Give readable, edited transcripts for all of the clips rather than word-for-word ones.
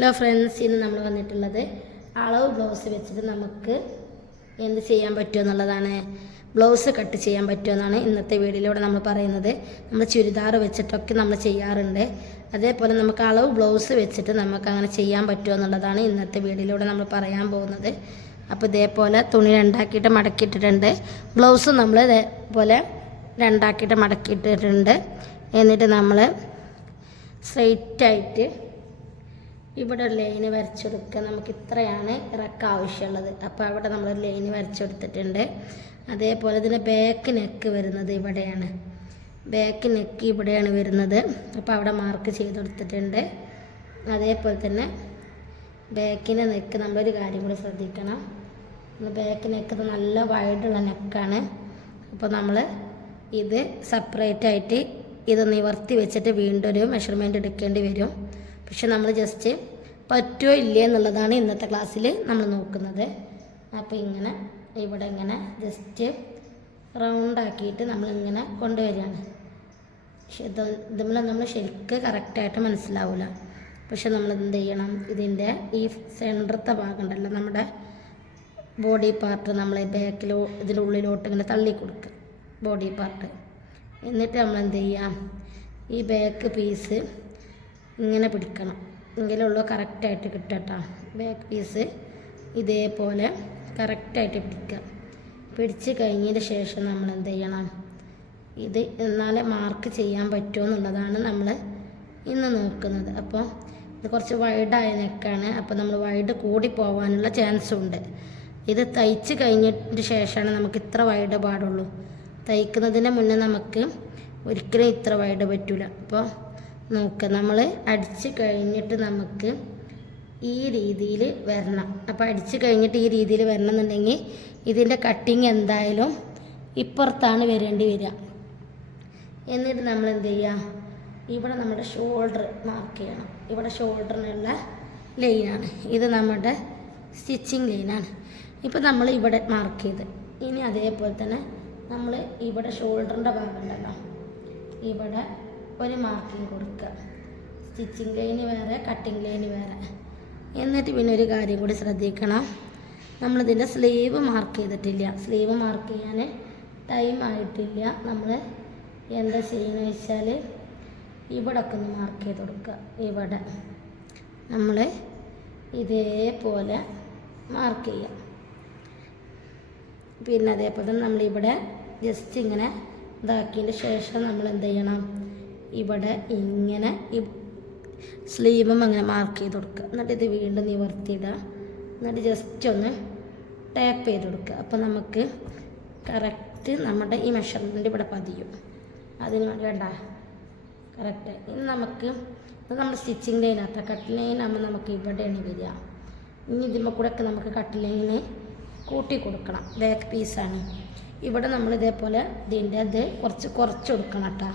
Hello friends, ഇന്ന് നമ്മൾ വന്നിട്ടുള്ളത് അളവ് ബ്ലൗസ് വെച്ചിട്ട് നമുക്ക് എന്ത് ചെയ്യാൻ പറ്റുമോ എന്നുള്ളതാണ്. ബ്ലൗസ് കട്ട് ചെയ്യാൻ പറ്റുമോ എന്നാണ് ഇന്നത്തെ വീഡിയോയിലൂടെ നമ്മൾ പറയുന്നത്. നമ്മൾ ചുരിദാർ വെച്ചിട്ടൊക്കെ നമ്മൾ ചെയ്യാറുണ്ട്. അതേപോലെ നമുക്ക് അളവ് ബ്ലൗസ് വെച്ചിട്ട് നമുക്ക് അങ്ങനെ ചെയ്യാൻ പറ്റുമോ എന്നുള്ളതാണ് ഇന്നത്തെ വീഡിയോയിലൂടെ നമ്മൾ പറയാൻ പോകുന്നത്. അപ്പോൾ ഇതേപോലെ തുണി രണ്ടാക്കിയിട്ട് മടക്കിയിട്ടിട്ടുണ്ട്. ബ്ലൗസും നമ്മൾ ഇതേപോലെ രണ്ടാക്കിയിട്ട് മടക്കിയിട്ടിട്ടുണ്ട്. എന്നിട്ട് നമ്മൾ സ്ട്രെയിറ്റായിട്ട് ഇവിടെ ഒരു ലൈന് വരച്ചെടുക്കുക. നമുക്ക് ഇത്രയാണ് ഇറക്കം ആവശ്യമുള്ളത്. അപ്പോൾ അവിടെ നമ്മളൊരു ലൈന് വരച്ചെടുത്തിട്ടുണ്ട്. അതേപോലെ ഇതിൻ്റെ ബാക്ക് നെക്ക് വരുന്നത് ഇവിടെയാണ്. ബാക്ക് നെക്ക് ഇവിടെയാണ് വരുന്നത്. അപ്പോൾ അവിടെ മാർക്ക് ചെയ്തെടുത്തിട്ടുണ്ട്. അതേപോലെ തന്നെ ബാക്കിൻ്റെ നെക്ക് നമ്മളൊരു കാര്യം കൂടി ശ്രദ്ധിക്കണം. ബാക്ക് നെക്ക് നല്ല വൈഡുള്ള നെക്കാണ്. അപ്പോൾ നമ്മൾ ഇത് സെപ്പറേറ്റായിട്ട് ഇത് നിവർത്തി വെച്ചിട്ട് വീണ്ടും ഒരു മെഷർമെൻറ്റ് എടുക്കേണ്ടി വരും. പക്ഷെ നമ്മൾ ജസ്റ്റ് പറ്റുമോ ഇല്ലേ എന്നുള്ളതാണ് ഇന്നത്തെ ക്ലാസ്സിൽ നമ്മൾ നോക്കുന്നത്. അപ്പോൾ ഇങ്ങനെ ഇവിടെ ഇങ്ങനെ ജസ്റ്റ് റൗണ്ടാക്കിയിട്ട് നമ്മളിങ്ങനെ കൊണ്ടുവരികയാണ്. പക്ഷെ ഇതുപോലെ നമ്മൾ ശരിക്കും കറക്റ്റായിട്ട് മനസ്സിലാവില്ല. പക്ഷെ നമ്മൾ എന്ത് ചെയ്യണം, ഇതിൻ്റെ ഈ സെൻറ്ററത്തെ ഭാഗം ഉണ്ടല്ലോ, നമ്മുടെ ബോഡി പാർട്ട് നമ്മൾ ബാക്കിലോ ഇതിൻ്റെ ഉള്ളിലോട്ട് ഇങ്ങനെ തള്ളി കൊടുക്കുക ബോഡി പാർട്ട്. എന്നിട്ട് നമ്മൾ എന്ത് ചെയ്യാം, ഈ ബാക്ക് പീസ് ഇങ്ങനെ പിടിക്കണം. എങ്കിലുള്ളൂ കറക്റ്റായിട്ട് കിട്ടട്ടോ. ബാക്ക് പീസ് ഇതേപോലെ കറക്റ്റായിട്ട് പിടിക്കുക. പിടിച്ച് കഴിഞ്ഞതിന് ശേഷം നമ്മൾ എന്ത് ചെയ്യണം, ഇത് എന്നാലേ മാർക്ക് ചെയ്യാൻ പറ്റുമോ എന്നുള്ളതാണ് നമ്മൾ ഇന്ന് നോക്കുന്നത്. അപ്പോൾ ഇത് കുറച്ച് വൈഡായ നെക്കാണ്. അപ്പോൾ നമ്മൾ വൈഡ് കൂടി പോകാനുള്ള ചാൻസും ഉണ്ട്. ഇത് തയ്ച്ച് കഴിഞ്ഞിട്ട് ശേഷമാണ് നമുക്ക് ഇത്ര വൈഡ് പാടുള്ളൂ. തയ്ക്കുന്നതിന് മുന്നേ നമുക്ക് ഒരിക്കലും ഇത്ര വൈഡ് പറ്റില്ല. അപ്പോൾ നോക്കുക, നമ്മൾ അടിച്ച് കഴിഞ്ഞിട്ട് നമുക്ക് ഈ രീതിയിൽ വരണം. അപ്പോൾ അടിച്ച് കഴിഞ്ഞിട്ട് ഈ രീതിയിൽ വരണം എന്നുണ്ടെങ്കിൽ ഇതിൻ്റെ കട്ടിങ് എന്തായാലും ഇപ്പുറത്താണ് വരേണ്ടി വരിക. എന്നിട്ട് നമ്മൾ എന്ത് ചെയ്യുക, ഇവിടെ നമ്മുടെ ഷോൾഡർ മാർക്ക് ചെയ്യണം. ഇവിടെ ഷോൾഡറിനുള്ള ലൈനാണ് ഇത്, നമ്മുടെ സ്റ്റിച്ചിങ് ലൈനാണ്. ഇപ്പോൾ നമ്മൾ ഇവിടെ മാർക്ക് ചെയ്ത് ഇനി അതേപോലെ തന്നെ നമ്മൾ ഇവിടെ ഷോൾഡറിൻ്റെ ഭാഗം ഉണ്ടല്ലോ, ഇവിടെ ഒരു മാർക്കിങ് കൊടുക്കുക. സ്റ്റിച്ചിങ് ലൈന് വേറെ, കട്ടിങ് ലൈന് വേറെ. എന്നിട്ട് പിന്നെ ഒരു കാര്യം കൂടി ശ്രദ്ധിക്കണം, നമ്മളിതിൻ്റെ സ്ലീവ് മാർക്ക് ചെയ്തിട്ടില്ല. സ്ലീവ് മാർക്ക് ചെയ്യാൻ ടൈം ആയിട്ടില്ല. നമ്മൾ എന്താ ചെയ്യുന്നത് വെച്ചാൽ ഇവിടെ ഒക്കെ ഒന്ന് മാർക്ക് ചെയ്ത് കൊടുക്കുക. ഇവിടെ നമ്മൾ ഇതേപോലെ മാർക്ക് ചെയ്യാം. പിന്നെ അതേപോലെ നമ്മളിവിടെ ജസ്റ്റ് ഇങ്ങനെ ഇതാക്കിയതിന് ശേഷം നമ്മൾ എന്ത് ചെയ്യണം, ഇവിടെ ഇങ്ങനെ ഈ സ്ലീവും അങ്ങനെ മാർക്ക് ചെയ്ത് കൊടുക്കുക. എന്നിട്ട് ഇത് വീണ്ടും നിവർത്തിയിടുക. എന്നിട്ട് ജസ്റ്റ് ഒന്ന് ടാപ്പ് ചെയ്ത് കൊടുക്കുക. അപ്പോൾ നമുക്ക് കറക്റ്റ് നമ്മുടെ ഈ മെഷർമെൻറ്റ് ഇവിടെ പതിയും. അതിന് വേണ്ടി വേണ്ട കറക്റ്റ്. ഇനി നമുക്ക് ഇത് നമ്മുടെ സ്റ്റിച്ചിങ് ലൈനകത്ത് കട്ട് ലൈൻ ആകുമ്പോൾ നമുക്ക് ഇവിടെയാണ് വരിക. ഇനി ഇതിമ്പോൾ കൂടെ ഒക്കെ നമുക്ക് കട്ട് ലൈന് കൂട്ടി കൊടുക്കണം. ബാക്ക് പീസാണ്. ഇവിടെ നമ്മൾ ഇതേപോലെ ഇതിൻ്റെ ഇത് കുറച്ച് കൊടുക്കണം കേട്ടോ.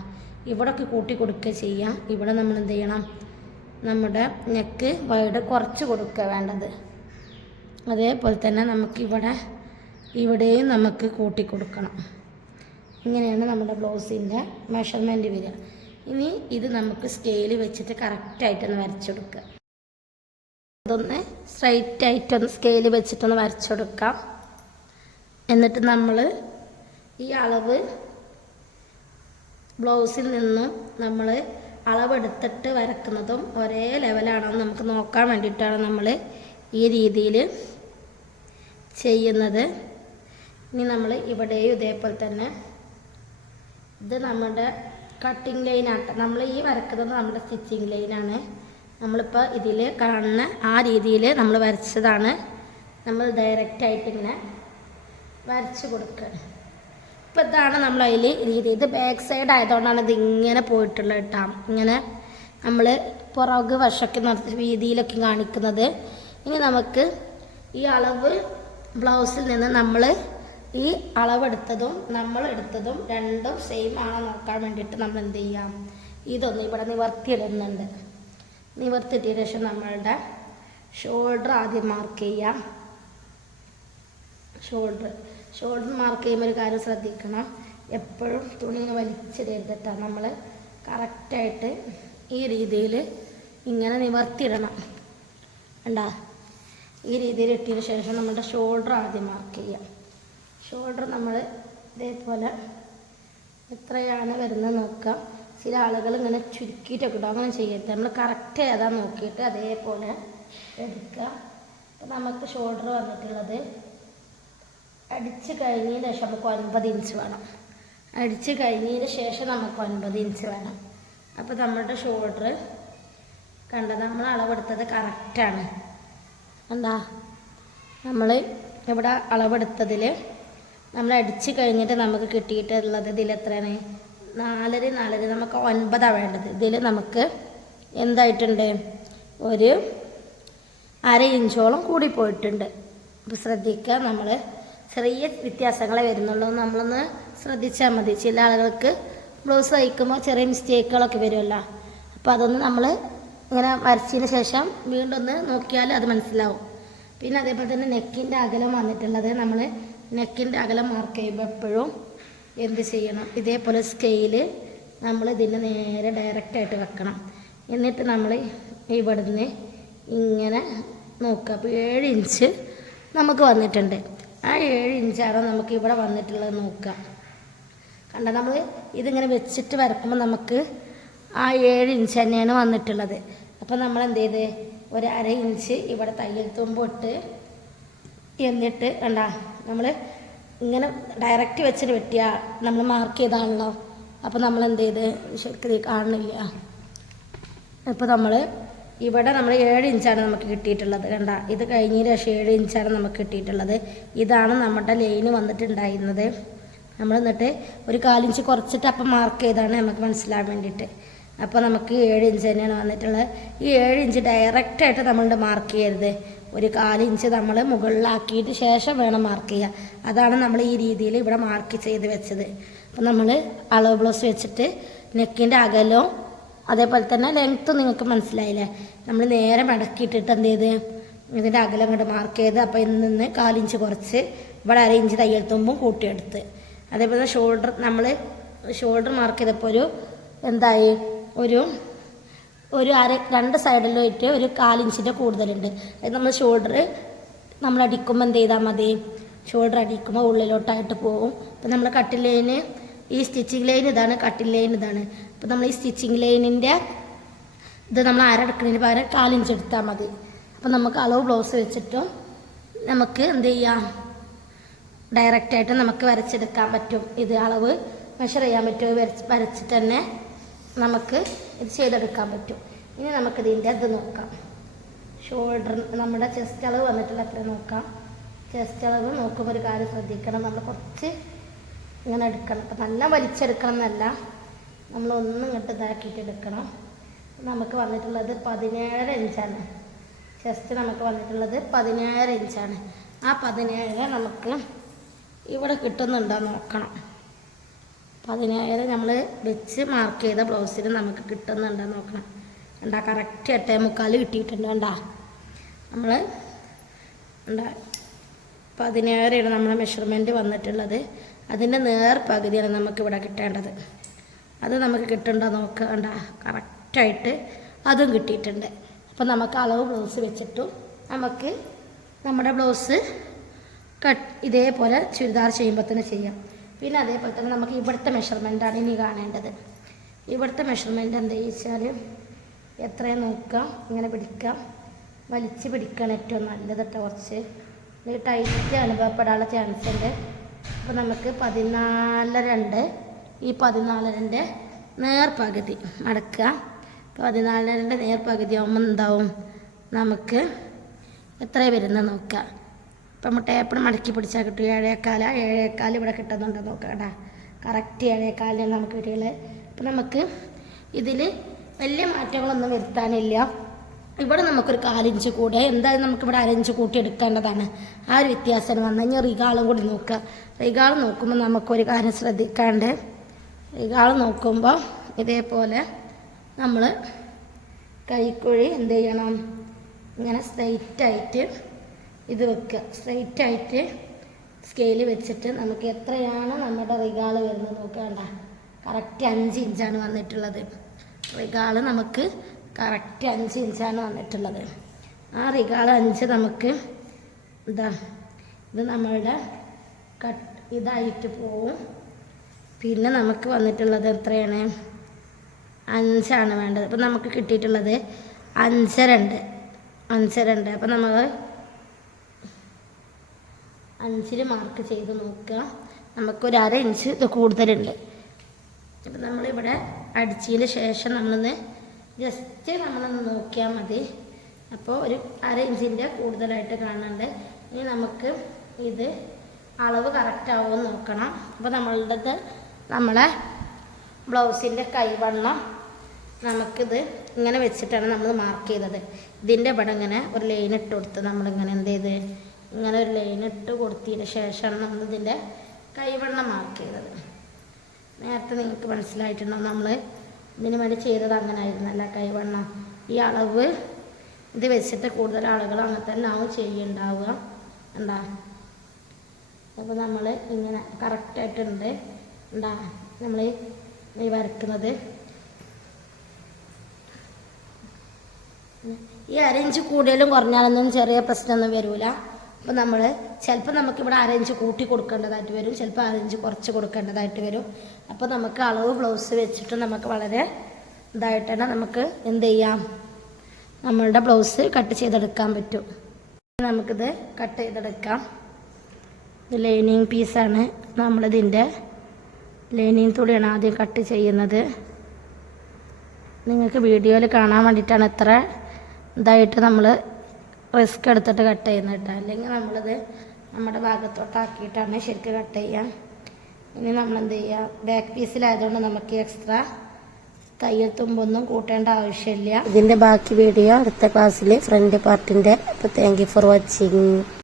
ഇവിടെയൊക്കെ കൂട്ടി കൊടുക്കുക ചെയ്യാം. ഇവിടെ നമ്മൾ എന്ത് ചെയ്യണം, നമ്മുടെ നെക്ക് വൈഡ് കുറച്ച് കൊടുക്കുക വേണ്ടത്. അതേപോലെ തന്നെ ഇവിടെയും നമുക്ക് കൂട്ടി കൊടുക്കണം. ഇങ്ങനെയാണ് നമ്മുടെ ബ്ലൗസിൻ്റെ മെഷർമെൻറ്റ് വരിക. ഇനി ഇത് നമുക്ക് സ്കെയിൽ വെച്ചിട്ട് കറക്റ്റായിട്ടൊന്ന് വരച്ചെടുക്കുക. അതൊന്ന് സ്ട്രൈറ്റായിട്ടൊന്ന് സ്കെയിൽ വെച്ചിട്ടൊന്ന് വരച്ചെടുക്കാം. എന്നിട്ട് നമ്മൾ ഈ അളവ് ബ്ലൗസിൽ നിന്നും നമ്മൾ അളവെടുത്തിട്ട് വരക്കുന്നതും ഒരേ ലെവലാണോ നമുക്ക് നോക്കാൻ വേണ്ടിയിട്ടാണ് നമ്മൾ ഈ രീതിയിൽ ചെയ്യുന്നത്. ഇനി നമ്മൾ ഇവിടെയും ഇതേപോലെ തന്നെ ഇത് നമ്മുടെ കട്ടിങ് ലൈനാണ്. നമ്മൾ ഈ വരക്കുന്നത് നമ്മുടെ സ്റ്റിച്ചിങ് ലൈനാണ്. നമ്മളിപ്പോൾ ഇതിൽ കാണുന്ന ആ രീതിയിൽ നമ്മൾ വരച്ചതാണ്. നമ്മൾ ഡയറക്റ്റായിട്ട് ഇങ്ങനെ വരച്ച് കൊടുക്കുക. ഇപ്പോൾ ഇതാണ് നമ്മൾ അതിൽ രീതി. ഇത് ബാക്ക് സൈഡ് ആയതുകൊണ്ടാണ് ഇത് ഇങ്ങനെ പോയിട്ടുള്ളത് കേട്ടോ. ഇങ്ങനെ നമ്മൾ പുറകു വശമൊക്കെ വീതിയിലൊക്കെ കാണിക്കുന്നത്. ഇനി നമുക്ക് ഈ അളവ് ബ്ലൗസിൽ നിന്ന് നമ്മൾ ഈ അളവെടുത്തതും നമ്മളെടുത്തതും രണ്ടും സെയിം ആണോ നോക്കാൻ വേണ്ടിയിട്ട് നമ്മൾ എന്ത് ചെയ്യാം, ഇതൊന്ന് ഇവിടെ നിവർത്തിയിടുന്നുണ്ട്. നിവർത്തിയിട്ട ശേഷം നമ്മളുടെ ഷോൾഡർ ആദ്യം മാർക്ക് ചെയ്യാം. ഷോൾഡർ മാർക്ക് ചെയ്യുമ്പോൾ ഒരു കാര്യം ശ്രദ്ധിക്കണം, എപ്പോഴും തുണി വലിച്ചിടരുതിട്ടാണ്. നമ്മൾ കറക്റ്റായിട്ട് ഈ രീതിയിൽ ഇങ്ങനെ നിവർത്തിയിടണം. കണ്ടാ ഈ രീതിയിൽ ഇട്ടതിന് ശേഷം നമ്മുടെ ഷോൾഡർ ആദ്യം മാർക്ക് ചെയ്യാം. ഷോൾഡർ നമ്മൾ ഇതേപോലെ എത്രയാണ് വരുന്നത് നോക്കാം. ചില ആളുകൾ ഇങ്ങനെ ചുരുക്കിയിട്ടൊക്കെ ഇടും, അങ്ങനെ ചെയ്യരുത്. നമ്മൾ കറക്റ്റ് ഏതാ നോക്കിയിട്ട് അതേപോലെ എടുക്കുക. അപ്പോൾ നമുക്ക് ഷോൾഡർ വന്നിട്ടുള്ളത് അടിച്ച് കഴിഞ്ഞതിന് ശേഷം നമുക്ക് 9 ഇഞ്ച് വേണം. അടിച്ച് കഴിഞ്ഞതിന് ശേഷം നമുക്ക് 9 ഇഞ്ച് വേണം. അപ്പോൾ നമ്മുടെ ഷോൾഡർ കണ്ടത് നമ്മൾ അളവെടുത്തത് കറക്റ്റാണ്. എന്താ നമ്മൾ ഇവിടെ അളവെടുത്തതിൽ നമ്മൾ അടിച്ച് കഴിഞ്ഞിട്ട് നമുക്ക് കിട്ടിയിട്ടുള്ളത് ഇതിൽ എത്രയാണ്? 4 നമുക്ക് 9 വേണ്ടത്. ഇതിൽ നമുക്ക് എന്തായിട്ടുണ്ട്? ഒരു 1/2 ഇഞ്ചോളം കൂടിപ്പോയിട്ടുണ്ട്. അപ്പോൾ ശ്രദ്ധിക്കുക, നമ്മൾ ചെറിയ വ്യത്യാസങ്ങളെ വരുന്നുള്ളൂ, നമ്മളൊന്ന് ശ്രദ്ധിച്ചാൽ മതി. ചില ആളുകൾക്ക് ബ്ലൗസ് തയ്ക്കുമ്പോൾ ചെറിയ മിസ്റ്റേക്കുകളൊക്കെ വരുമല്ലോ. അപ്പോൾ അതൊന്ന് നമ്മൾ ഇങ്ങനെ വരച്ചതിന് ശേഷം വീണ്ടും ഒന്ന് നോക്കിയാൽ അത് മനസ്സിലാവും. പിന്നെ അതേപോലെ തന്നെ നെക്കിൻ്റെ അകലം വന്നിട്ടുള്ളത്, നമ്മൾ നെക്കിൻ്റെ അകലം മാർക്ക് ചെയ്യുമ്പോൾ എപ്പോഴും എന്ത് ചെയ്യണം? ഇതേപോലെ സ്കെയിൽ നമ്മൾ ഇതിൻ്റെ നേരെ ഡയറക്റ്റായിട്ട് വെക്കണം. എന്നിട്ട് നമ്മൾ ഇവിടുന്ന് ഇങ്ങനെ നോക്കുക. അപ്പോൾ 7 ഇഞ്ച് നമുക്ക് വന്നിട്ടുണ്ട്. ആ 7 ഇഞ്ചാണോ നമുക്ക് ഇവിടെ വന്നിട്ടുള്ളത് നോക്കുക. കണ്ട, നമ്മൾ ഇതിങ്ങനെ വെച്ചിട്ട് വരക്കുമ്പോൾ നമുക്ക് ആ 7 ഇഞ്ച് തന്നെയാണ് വന്നിട്ടുള്ളത്. അപ്പോൾ നമ്മൾ എന്ത് ചെയ്ത് ഒരു 1/2 ഇഞ്ച് ഇവിടെ തയ്യൽ തുമ്പിട്ട്, എന്നിട്ട് കണ്ട നമ്മൾ ഇങ്ങനെ ഡയറക്റ്റ് വെച്ചിട്ട് വെട്ടിയാൽ നമ്മൾ മാർക്ക് ചെയ്താണല്ലോ. അപ്പോൾ നമ്മൾ എന്ത് ചെയ്ത് ശരിക്കും കാണുന്നില്ല. ഇപ്പോൾ നമ്മൾ ഇവിടെ നമ്മൾ 7 ഇഞ്ചാണ് നമുക്ക് കിട്ടിയിട്ടുള്ളത്. കണ്ട, ഇത് കഴിഞ്ഞതിന് ശേഷം 7 ഇഞ്ചാണ് നമുക്ക് കിട്ടിയിട്ടുള്ളത്. ഇതാണ് നമ്മുടെ ലൈന് വന്നിട്ടുണ്ടായിരുന്നത്. നമ്മൾ എന്നിട്ട് ഒരു 4 ഇഞ്ച് കുറച്ചിട്ട് അപ്പം മാർക്ക് ചെയ്താണ് നമുക്ക് മനസ്സിലാൻ വേണ്ടിയിട്ട്. അപ്പോൾ നമുക്ക് 7 ഇഞ്ച് തന്നെയാണ് വന്നിട്ടുള്ളത്. ഈ 7 ഇഞ്ച് ഡയറക്റ്റായിട്ട് നമ്മളുടെ മാർക്ക് ചെയ്യരുത്. ഒരു 4 ഇഞ്ച് നമ്മൾ മുകളിലാക്കിയിട്ട് ശേഷം വേണം മാർക്ക് ചെയ്യുക. അതാണ് നമ്മൾ ഈ രീതിയിൽ ഇവിടെ മാർക്ക് ചെയ്ത് വെച്ചത്. അപ്പോൾ നമ്മൾ അളവ് ബ്ലൗസ് വെച്ചിട്ട് നെക്കിൻ്റെ അകലവും അതേപോലെ തന്നെ ലെങ്ത്തും നിങ്ങൾക്ക് മനസ്സിലായില്ലേ. നമ്മൾ നേരെ മടക്കിയിട്ടിട്ട് എന്ത് ചെയ്ത് ഇതിൻ്റെ അകലം ഇങ്ങോട്ട് മാർക്ക് ചെയ്ത്, അപ്പോൾ ഇതിൽ നിന്ന് 4 ഇഞ്ച് കുറച്ച് ഇവിടെ 1/2 ഇഞ്ച് തയ്യൽ തുമ്പും കൂട്ടിയെടുത്ത്. അതേപോലെ ഷോൾഡർ നമ്മൾ ഷോൾഡർ മാർക്ക് ചെയ്തപ്പോൾ ഒരു എന്തായി, ഒരു 2 സൈഡിലായിട്ട് ഒരു 4 ഇഞ്ചിൻ്റെ കൂടുതലുണ്ട്. അത് നമ്മൾ ഷോൾഡർ നമ്മൾ അടിക്കുമ്പോൾ എന്ത് ചെയ്താൽ മതി? ഷോൾഡർ അടിക്കുമ്പോൾ ഉള്ളിലോട്ടായിട്ട് പോകും. അപ്പോൾ നമ്മൾ കട്ടിംഗ് ലൈന്, ഈ സ്റ്റിച്ചിങ് ലൈൻ ഇതാണ്, കട്ടിംഗ് ലൈൻ ഇതാണ്. അപ്പോൾ നമ്മൾ ഈ സ്റ്റിച്ചിങ് ലൈനിൻ്റെ ഇത് നമ്മൾ അരടുക്കുന്നതിന് പകരം 4 ഇഞ്ച് എടുത്താൽ മതി. അപ്പോൾ നമുക്ക് അളവ് ബ്ലൗസ് വെച്ചിട്ടും നമുക്ക് എന്ത് ചെയ്യാം? ഡയറക്റ്റായിട്ട് നമുക്ക് വരച്ചെടുക്കാൻ പറ്റും. ഇത് അളവ് മെഷർ ചെയ്യാൻ പറ്റും. വരച്ചിട്ട് തന്നെ നമുക്ക് ഇത് ചെയ്തെടുക്കാൻ പറ്റും. ഇനി നമുക്കിതിൻ്റെ ഇത് നോക്കാം. ഷോൾഡർ നമ്മുടെ ചെസ്റ്റ് അളവ് വന്നിട്ടുള്ള എത്ര നോക്കാം. ചെസ്റ്റ് അളവ് നോക്കുമ്പോൾ ഒരു കാര്യം ശ്രദ്ധിക്കണം, നമ്മൾ കുറച്ച് ഇങ്ങനെ എടുക്കണം. അപ്പം നല്ല വലിച്ചെടുക്കണം എന്നല്ല, നമ്മളൊന്നും ഇങ്ങോട്ട് ഇതാക്കിയിട്ട് എടുക്കണം. നമുക്ക് വന്നിട്ടുള്ളത് 17 ഇഞ്ചാണ്. ചെസ്റ്റ് നമുക്ക് വന്നിട്ടുള്ളത് 17 ഇഞ്ചാണ്. ആ 17 നമുക്ക് ഇവിടെ കിട്ടുന്നുണ്ടോ നോക്കണം. 17 നമ്മൾ വെച്ച് മാർക്ക് ചെയ്ത ബ്ലൗസിന് നമുക്ക് കിട്ടുന്നുണ്ടോ നോക്കണം. എന്താ കറക്റ്റ് 8.75 കിട്ടിയിട്ടുണ്ട്. എന്താ നമ്മൾ എന്താ 17 നമ്മളെ മെഷർമെൻറ്റ് വന്നിട്ടുള്ളത്. അതിൻ്റെ പകുതിയാണ് നമുക്കിവിടെ കിട്ടേണ്ടത്. അത് നമുക്ക് കിട്ടേണ്ടോ നോക്കുക. കണ്ട, കറക്റ്റായിട്ട് അതും കിട്ടിയിട്ടുണ്ട്. അപ്പം നമുക്ക് അളവ് ബ്ലൗസ് വെച്ചിട്ടും നമുക്ക് നമ്മുടെ ബ്ലൗസ് ഇതേപോലെ ചുരിദാർ ചെയ്യുമ്പോൾ തന്നെ ചെയ്യാം. പിന്നെ അതേപോലെ തന്നെ നമുക്ക് ഇവിടുത്തെ മെഷർമെൻറ്റാണ് ഇനി കാണേണ്ടത്. ഇവിടുത്തെ മെഷർമെൻറ്റ് എന്താ വെച്ചാൽ എത്രയും നോക്കുക, ഇങ്ങനെ പിടിക്കുക, വലിച്ച് പിടിക്കുകയാണ് ഏറ്റവും നല്ലത് കേട്ടോ. കുറച്ച് ടൈറ്റ് അനുഭവപ്പെടാനുള്ള ചാൻസ് ഉണ്ട്. അപ്പോൾ നമുക്ക് 14.2 ഉണ്ട്. ഈ 14.2 നേർപകുതി മടക്കുക. 14.2 നേർപകുതി ആകുമ്പോൾ എന്താവും? നമുക്ക് എത്രയാണ് വരുന്നത് നോക്കുക. അപ്പം നമ്മൾ ടേപ്പിന് മടക്കി പിടിച്ചാൽ കിട്ടും. 7.25 ഇവിടെ കിട്ടുന്നുണ്ടോ നോക്കുക. കേട്ടോ, കറക്റ്റ് 7.25 നമുക്ക് കിട്ടിയുള്ളത്. അപ്പം നമുക്ക് ഇതിൽ വലിയ മാറ്റങ്ങളൊന്നും വരുത്താനില്ല. ഇവിടെ നമുക്കൊരു 4 ഇഞ്ച് കൂടെ എന്തായാലും നമുക്കിവിടെ 1/2 ഇഞ്ച് കൂട്ടി എടുക്കേണ്ടതാണ്. ആ ഒരു വ്യത്യാസം വന്നു കഴിഞ്ഞാൽ റിഗാളും കൂടി നോക്കുക. റിഗാൾ നോക്കുമ്പോൾ നമുക്കൊരു കാര്യം ശ്രദ്ധിക്കാണ്ട്, റിഗാൾ നോക്കുമ്പോൾ ഇതേപോലെ നമ്മൾ കൈക്കുഴി എന്ത് ചെയ്യണം? ഇങ്ങനെ സ്ട്രെയിറ്റായിട്ട് ഇത് വെക്കുക. സ്ട്രെയിറ്റായിട്ട് സ്കെയിൽ വെച്ചിട്ട് നമുക്ക് എത്രയാണ് നമ്മുടെ റിഗാൾ വരുന്നത് നോക്കേണ്ട. കറക്റ്റ് 5 ഇഞ്ചാണ് വന്നിട്ടുള്ളത്. റിഗാൾ നമുക്ക് കറക്റ്റ് 5 ഇഞ്ചാണ് വന്നിട്ടുള്ളത്. ആ റികാൾ 5 നമുക്ക് ഇതാ ഇത് നമ്മളുടെ ഇതായിട്ട് പോവും. പിന്നെ നമുക്ക് വന്നിട്ടുള്ളത് എത്രയാണ്? 5 വേണ്ടത്. അപ്പം നമുക്ക് കിട്ടിയിട്ടുള്ളത് 5.5 അപ്പം നമ്മൾ 5 മാർക്ക് ചെയ്ത് നോക്കുക. നമുക്കൊരു 1/2 ഇഞ്ച് ഇത് കൂടുതലുണ്ട്. അപ്പം നമ്മളിവിടെ അടിച്ചതിന് ശേഷം നമ്മളൊന്ന് ജസ്റ്റ് നമ്മളൊന്ന് നോക്കിയാൽ മതി. അപ്പോൾ ഒരു 1/2 ഇഞ്ചിൻ്റെ കൂടുതലായിട്ട് കാണുന്നുണ്ട്. ഇനി നമുക്ക് ഇത് അളവ് കറക്റ്റ് ആവുമെന്ന് നോക്കണം. അപ്പോൾ നമ്മളെ ബ്ലൗസിൻ്റെ കൈവണ്ണം നമുക്കിത് ഇങ്ങനെ വെച്ചിട്ടാണ് നമ്മൾ മാർക്ക് ചെയ്തത്. ഇതിൻ്റെ ഇവിടെ ഇങ്ങനെ ഒരു ലൈൻ ഇട്ട് കൊടുത്ത് നമ്മളിങ്ങനെ എന്ത് ചെയ്ത് ഇങ്ങനെ ഒരു ലൈൻ ഇട്ട് കൊടുത്തതിന് ശേഷമാണ് നമ്മളിതിൻ്റെ കൈവണ്ണം മാർക്ക് ചെയ്തത്. നേരത്തെ നിങ്ങൾക്ക് മനസ്സിലായിട്ടുണ്ടോ? നമ്മൾ ഇതിന് വേണ്ടി ചെയ്തത് അങ്ങനെ ആയിരുന്നല്ല കൈവണ്ണം. ഈ അളവ് ഇത് വെച്ചിട്ട് കൂടുതൽ ആളുകൾ അങ്ങനെ തന്നെ ആവും ചെയ്യുന്നുണ്ടാവുക. എന്താ അപ്പോൾ നമ്മൾ ഇങ്ങനെ കറക്റ്റായിട്ടുണ്ട് എന്താ നമ്മൾ ഈ വരക്കുന്നത്. ഈ 1/2 ഇഞ്ച് കൂടുതലും കുറഞ്ഞാലൊന്നും ചെറിയ പ്രശ്നമൊന്നും വരില്ല. അപ്പോൾ നമ്മൾ ചിലപ്പോൾ നമുക്കിവിടെ 1/2 ഇഞ്ച് കൂട്ടി കൊടുക്കേണ്ടതായിട്ട് വരും, ചിലപ്പോൾ 1/2 ഇഞ്ച് കുറച്ച് കൊടുക്കേണ്ടതായിട്ട് വരും. അപ്പോൾ നമുക്ക് അളവ് ബ്ലൗസ് വെച്ചിട്ട് നമുക്ക് വളരെ ഇതായിട്ട് തന്നെ നമുക്ക് എന്ത് ചെയ്യാം, നമ്മളുടെ ബ്ലൗസ് കട്ട് ചെയ്തെടുക്കാൻ പറ്റും. നമുക്കിത് കട്ട് ചെയ്തെടുക്കാം. ഇത് ലൈനിങ് പീസാണ്. നമ്മളിതിൻ്റെ ലൈനിങ് തുണിയാണ് ആദ്യം കട്ട് ചെയ്യുന്നത്. നിങ്ങൾക്ക് വീഡിയോയിൽ കാണാൻ വേണ്ടിയിട്ടാണ് ഇത്ര ഇതായിട്ട് നമ്മൾ റിസ്ക് എടുത്തിട്ട് കട്ട് ചെയ്യുന്നത് കേട്ടോ. അല്ലെങ്കിൽ നമ്മളിത് നമ്മുടെ ഭാഗത്തോട്ടാക്കിയിട്ടാണ് ശരിക്കും കട്ട് ചെയ്യാം. ഇനി നമ്മളെന്ത് ചെയ്യുക, ബാക്ക് പീസിലായതുകൊണ്ട് നമുക്ക് എക്സ്ട്രാ തയ്യൽ തുമ്പൊന്നും കൂട്ടേണ്ട ആവശ്യമില്ല. ഇതിൻ്റെ ബാക്കി വീഡിയോ അടുത്ത ക്ലാസ്സിൽ ഫ്രണ്ട് പാർട്ടിൻ്റെ. അപ്പോൾ താങ്ക് യു ഫോർ വാച്ചിങ്.